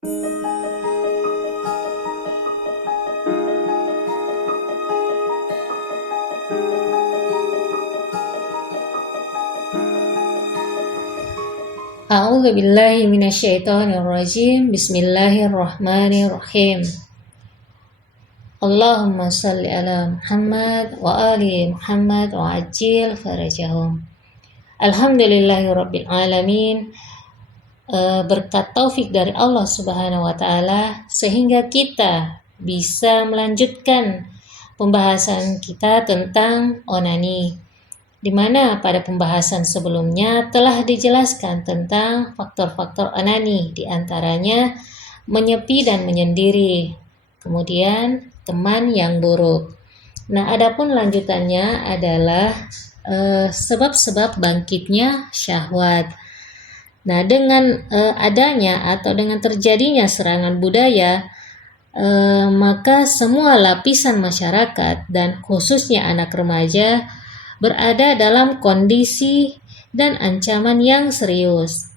A'udzu billahi minasyaitonir rajim. Bismillahirrahmanirrahim. Allahumma shalli ala Muhammad wa ali Muhammad wa ajil farajahum. Alhamdulillahirabbil alamin. Berkat taufik dari Allah Subhanahu wa taala sehingga kita bisa melanjutkan pembahasan kita tentang onani, di mana pada pembahasan sebelumnya telah dijelaskan tentang faktor-faktor onani, di antaranya menyepi dan menyendiri, kemudian teman yang buruk. Nah, adapun lanjutannya adalah sebab-sebab bangkitnya syahwat. Nah, dengan adanya atau dengan terjadinya serangan budaya, maka semua lapisan masyarakat dan khususnya anak remaja berada dalam kondisi dan ancaman yang serius.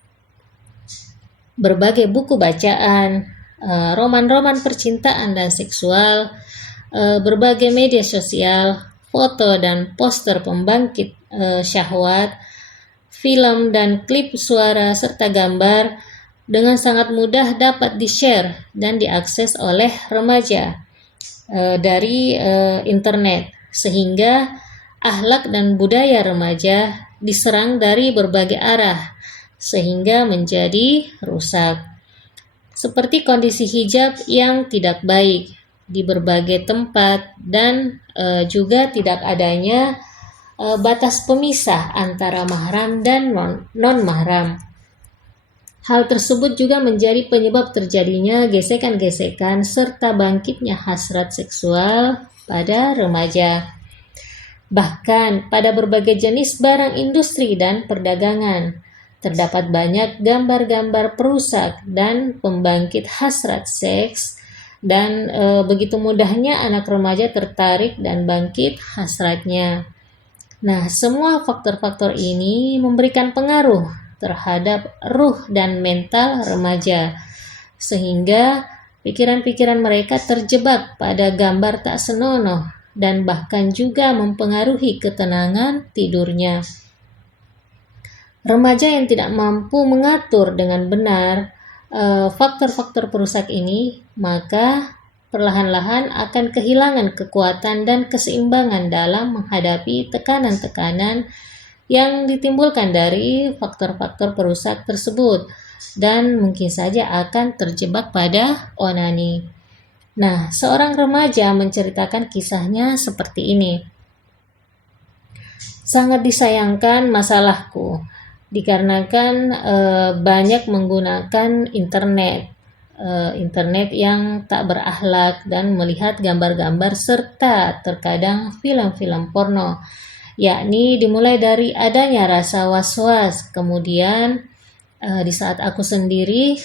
Berbagai buku bacaan, roman-roman percintaan dan seksual, berbagai media sosial, foto dan poster pembangkit syahwat, film dan klip suara serta gambar dengan sangat mudah dapat di-share dan diakses oleh remaja dari internet, sehingga akhlak dan budaya remaja diserang dari berbagai arah sehingga menjadi rusak. Seperti kondisi hijab yang tidak baik di berbagai tempat dan juga tidak adanya batas pemisah antara mahram dan non-mahram. Hal tersebut juga menjadi penyebab terjadinya gesekan-gesekan serta bangkitnya hasrat seksual pada remaja. Bahkan pada berbagai jenis barang industri dan perdagangan, terdapat banyak gambar-gambar perusak dan pembangkit hasrat seks, dan begitu mudahnya anak remaja tertarik dan bangkit hasratnya. Nah, semua faktor-faktor ini memberikan pengaruh terhadap ruh dan mental remaja, sehingga pikiran-pikiran mereka terjebak pada gambar tak senonoh dan bahkan juga mempengaruhi ketenangan tidurnya. Remaja yang tidak mampu mengatur dengan benar faktor-faktor perusak ini, maka perlahan-lahan akan kehilangan kekuatan dan keseimbangan dalam menghadapi tekanan-tekanan yang ditimbulkan dari faktor-faktor perusak tersebut, dan mungkin saja akan terjebak pada onani. Nah, seorang remaja menceritakan kisahnya seperti ini. Sangat disayangkan masalahku, dikarenakan banyak menggunakan internet yang tak berakhlak dan melihat gambar-gambar serta terkadang film-film porno, yakni dimulai dari adanya rasa was-was. Kemudian di saat aku sendiri,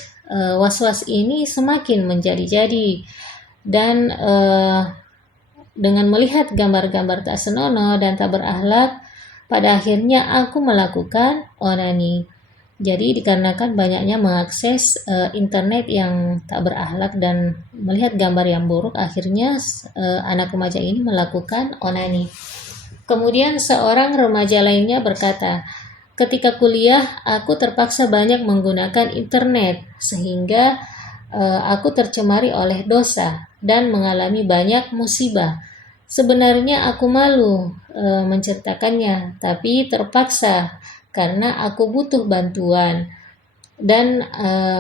was-was ini semakin menjadi-jadi, dan dengan melihat gambar-gambar tak senonoh dan tak berakhlak, pada akhirnya aku melakukan onani. Jadi dikarenakan banyaknya mengakses internet yang tak berakhlak dan melihat gambar yang buruk, akhirnya anak remaja ini melakukan onani. Kemudian seorang remaja lainnya berkata, ketika kuliah aku terpaksa banyak menggunakan internet sehingga aku tercemari oleh dosa dan mengalami banyak musibah. Sebenarnya aku malu menceritakannya, tapi terpaksa karena aku butuh bantuan dan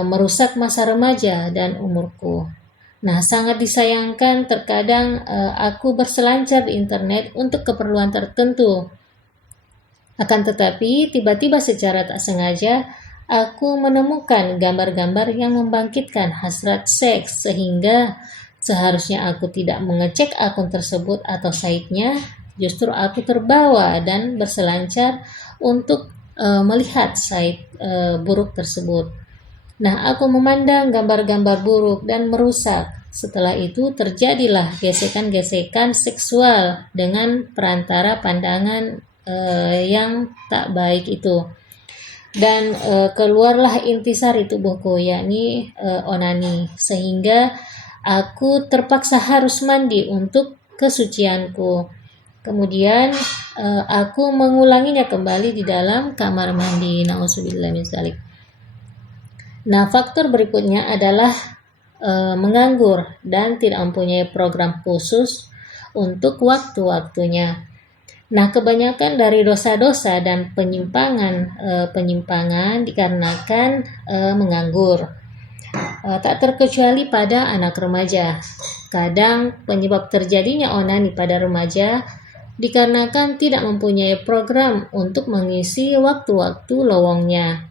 merusak masa remaja dan umurku. Nah, sangat disayangkan terkadang aku berselancar di internet untuk keperluan tertentu. Akan tetapi, tiba-tiba secara tak sengaja, aku menemukan gambar-gambar yang membangkitkan hasrat seks, sehingga seharusnya aku tidak mengecek akun tersebut atau site-nya, justru aku terbawa dan berselancar untuk melihat site buruk tersebut. Nah, aku memandang gambar-gambar buruk dan merusak. Setelah itu terjadilah gesekan-gesekan seksual dengan perantara pandangan yang tak baik itu. dan keluarlah intisari tubuhku, yakni onani, sehingga aku terpaksa harus mandi untuk kesucianku. Kemudian aku mengulanginya kembali di dalam kamar mandi. Nauzubillah min dzalik. Nah, faktor berikutnya adalah menganggur dan tidak mempunyai program khusus untuk waktu-waktunya. Nah, kebanyakan dari dosa-dosa dan penyimpangan dikarenakan menganggur. Tak terkecuali pada anak remaja. Kadang penyebab terjadinya onani pada remaja dikarenakan tidak mempunyai program untuk mengisi waktu-waktu lowongnya.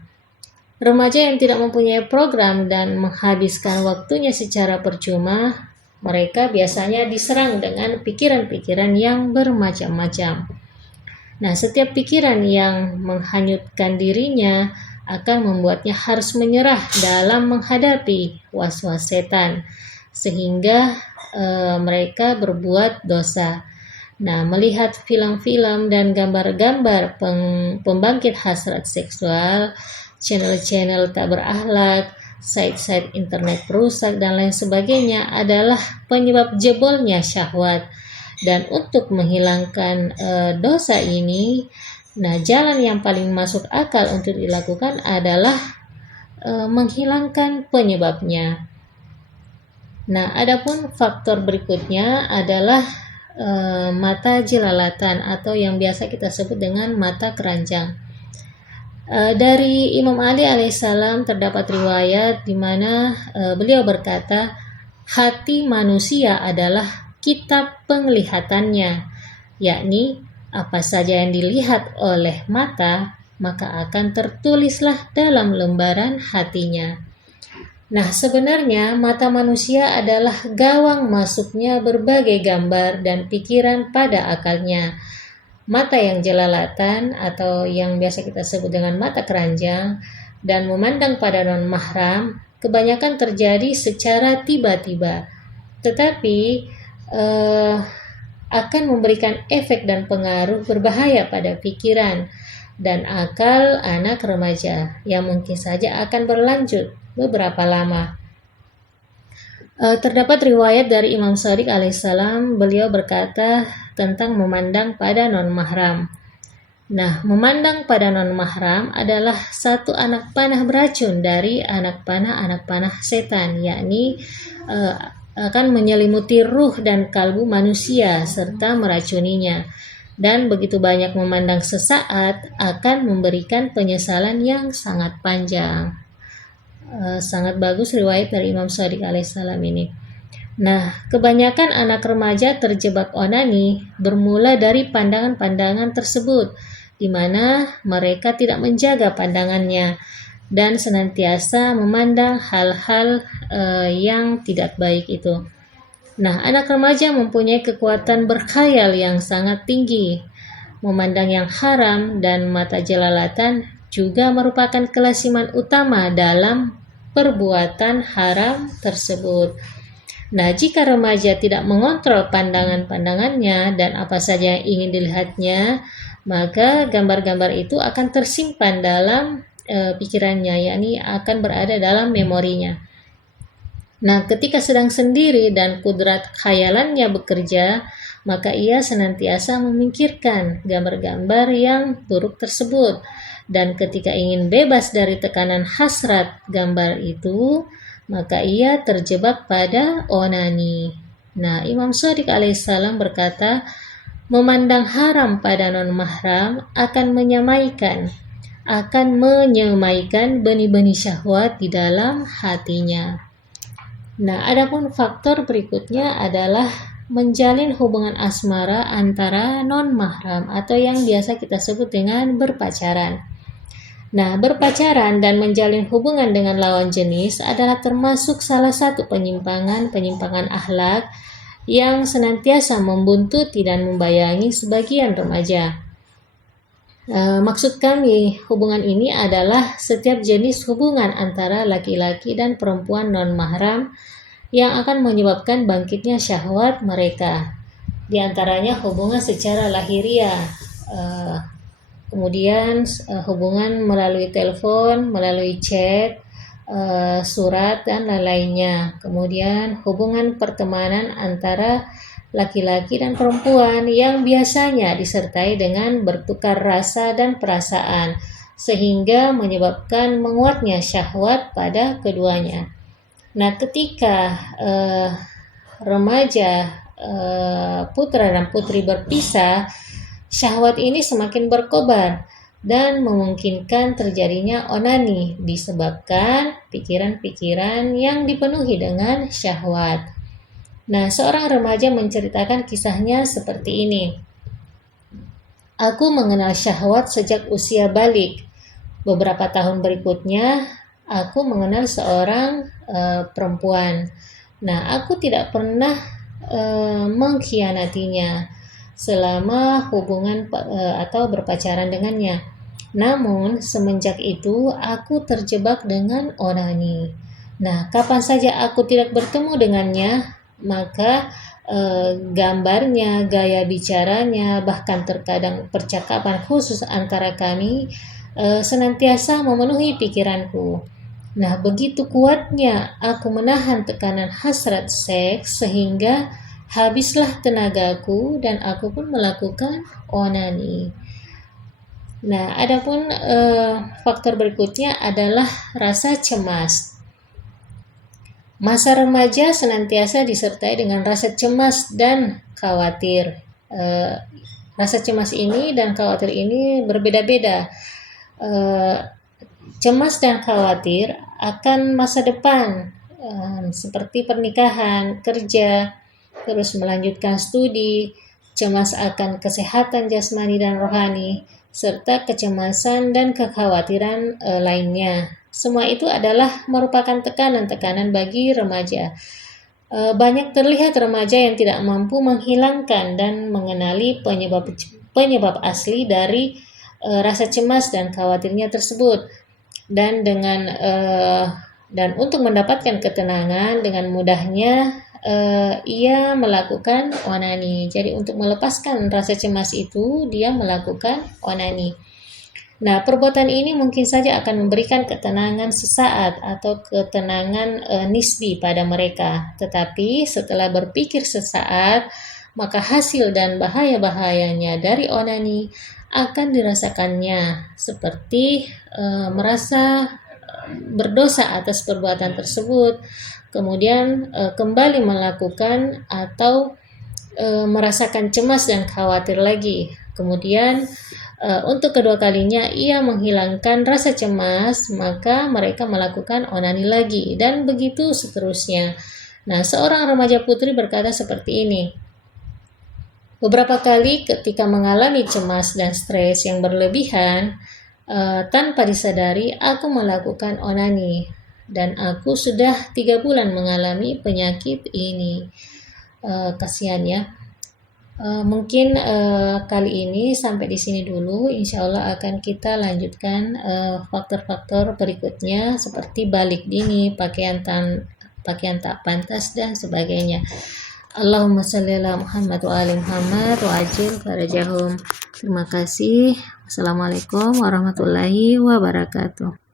Remaja yang tidak mempunyai program dan menghabiskan waktunya secara percuma, mereka biasanya diserang dengan pikiran-pikiran yang bermacam-macam. Nah, setiap pikiran yang menghanyutkan dirinya akan membuatnya harus menyerah dalam menghadapi was-was setan, sehingga mereka berbuat dosa. Nah, melihat film-film dan gambar-gambar pembangkit hasrat seksual, channel-channel tak berakhlak, site-site internet perusak dan lain sebagainya adalah penyebab jebolnya syahwat. Dan untuk menghilangkan dosa ini, nah jalan yang paling masuk akal untuk dilakukan adalah menghilangkan penyebabnya. Nah, adapun faktor berikutnya adalah mata jelalatan atau yang biasa kita sebut dengan mata keranjang. Dari Imam Ali alaihissalam terdapat riwayat di mana beliau berkata, hati manusia adalah kitab penglihatannya, yakni apa saja yang dilihat oleh mata maka akan tertulislah dalam lembaran hatinya. Nah, sebenarnya mata manusia adalah gawang masuknya berbagai gambar dan pikiran pada akalnya. Mata yang jelalatan atau yang biasa kita sebut dengan mata keranjang dan memandang pada non-mahram kebanyakan terjadi secara tiba-tiba, tetapi akan memberikan efek dan pengaruh berbahaya pada pikiran dan akal anak remaja yang mungkin saja akan berlanjut beberapa lama. Terdapat riwayat dari Imam Shadiq alaihissalam, beliau berkata tentang memandang pada non-mahram. Nah, memandang pada non-mahram adalah satu anak panah beracun dari anak panah setan, yakni akan menyelimuti ruh dan kalbu manusia serta meracuninya. Dan begitu banyak memandang sesaat akan memberikan penyesalan yang sangat panjang. Sangat bagus riwayat dari Imam Shadiq alaihissalam ini. Nah, kebanyakan anak remaja terjebak onani bermula dari pandangan-pandangan tersebut, di mana mereka tidak menjaga pandangannya dan senantiasa memandang hal-hal yang tidak baik itu. Nah, anak remaja mempunyai kekuatan berkhayal yang sangat tinggi. Memandang yang haram dan mata jelalatan juga merupakan kelasiman utama dalam perbuatan haram tersebut. Nah, jika remaja tidak mengontrol pandangan-pandangannya dan apa saja yang ingin dilihatnya, maka gambar-gambar itu akan tersimpan dalam pikirannya, yakni akan berada dalam memorinya. Nah, ketika sedang sendiri dan kudrat khayalannya bekerja, maka ia senantiasa memikirkan gambar-gambar yang buruk tersebut. Dan ketika ingin bebas dari tekanan hasrat gambar itu, maka ia terjebak pada onani. Nah, Imam Shadiq alaihissalam berkata, memandang haram pada non-mahram akan menyemaikan benih-benih syahwat di dalam hatinya. Nah, adapun faktor berikutnya adalah menjalin hubungan asmara antara non-mahram atau yang biasa kita sebut dengan berpacaran. Nah, berpacaran dan menjalin hubungan dengan lawan jenis adalah termasuk salah satu penyimpangan akhlak yang senantiasa membuntuti dan membayangi sebagian remaja. Maksud kami, hubungan ini adalah setiap jenis hubungan antara laki-laki dan perempuan non-mahram yang akan menyebabkan bangkitnya syahwat mereka. Di antaranya hubungan secara lahiriah, kemudian hubungan melalui telepon, melalui chat, surat dan lain-lainnya. Kemudian hubungan pertemanan antara laki-laki dan perempuan yang biasanya disertai dengan bertukar rasa dan perasaan, sehingga menyebabkan menguatnya syahwat pada keduanya. Nah, ketika remaja putra dan putri berpisah, syahwat ini semakin berkobar dan memungkinkan terjadinya onani disebabkan pikiran-pikiran yang dipenuhi dengan syahwat. Nah, seorang remaja menceritakan kisahnya seperti ini. Aku mengenal syahwat sejak usia balik. Beberapa tahun berikutnya, aku mengenal seorang perempuan. Nah, aku tidak pernah mengkhianatinya selama hubungan atau berpacaran dengannya. Namun, semenjak itu aku terjebak dengan onani. Nah, kapan saja aku tidak bertemu dengannya, maka gambarnya, gaya bicaranya, bahkan terkadang percakapan khusus antara kami senantiasa memenuhi pikiranku. Nah, begitu kuatnya aku menahan tekanan hasrat seks sehingga habislah tenagaku dan aku pun melakukan onani. Nah, adapun faktor berikutnya adalah rasa cemas. Masa remaja senantiasa disertai dengan rasa cemas dan khawatir. Rasa cemas ini dan khawatir ini berbeda-beda. Cemas dan khawatir akan masa depan, seperti pernikahan, kerja, terus melanjutkan studi, cemas akan kesehatan jasmani dan rohani, serta kecemasan dan kekhawatiran lainnya. Semua itu adalah merupakan tekanan-tekanan bagi remaja. Banyak terlihat remaja yang tidak mampu menghilangkan dan mengenali penyebab asli dari rasa cemas dan khawatirnya tersebut. Dan untuk mendapatkan ketenangan dengan mudahnya ia melakukan onani. Jadi untuk melepaskan rasa cemas itu dia melakukan onani. Nah, perbuatan ini mungkin saja akan memberikan ketenangan sesaat atau ketenangan nisbi pada mereka. Tetapi setelah berpikir sesaat, maka hasil dan bahaya-bahayanya dari onani akan dirasakannya, seperti merasa berdosa atas perbuatan tersebut, kemudian kembali melakukan atau merasakan cemas dan khawatir lagi. Kemudian untuk kedua kalinya ia menghilangkan rasa cemas, maka mereka melakukan onani lagi, dan begitu seterusnya. Nah, seorang remaja putri berkata seperti ini. Beberapa kali ketika mengalami cemas dan stres yang berlebihan, tanpa disadari aku melakukan onani, dan aku sudah 3 bulan mengalami penyakit ini. Kasihan ya. Mungkin kali ini sampai di sini dulu. Insya Allah akan kita lanjutkan faktor-faktor berikutnya seperti balik dini, pakaian tak pantas dan sebagainya. Allahumma shalli ala Muhammad wa ali Muhammad wa ajil farajahum. Terima kasih. Wassalamualaikum warahmatullahi wabarakatuh.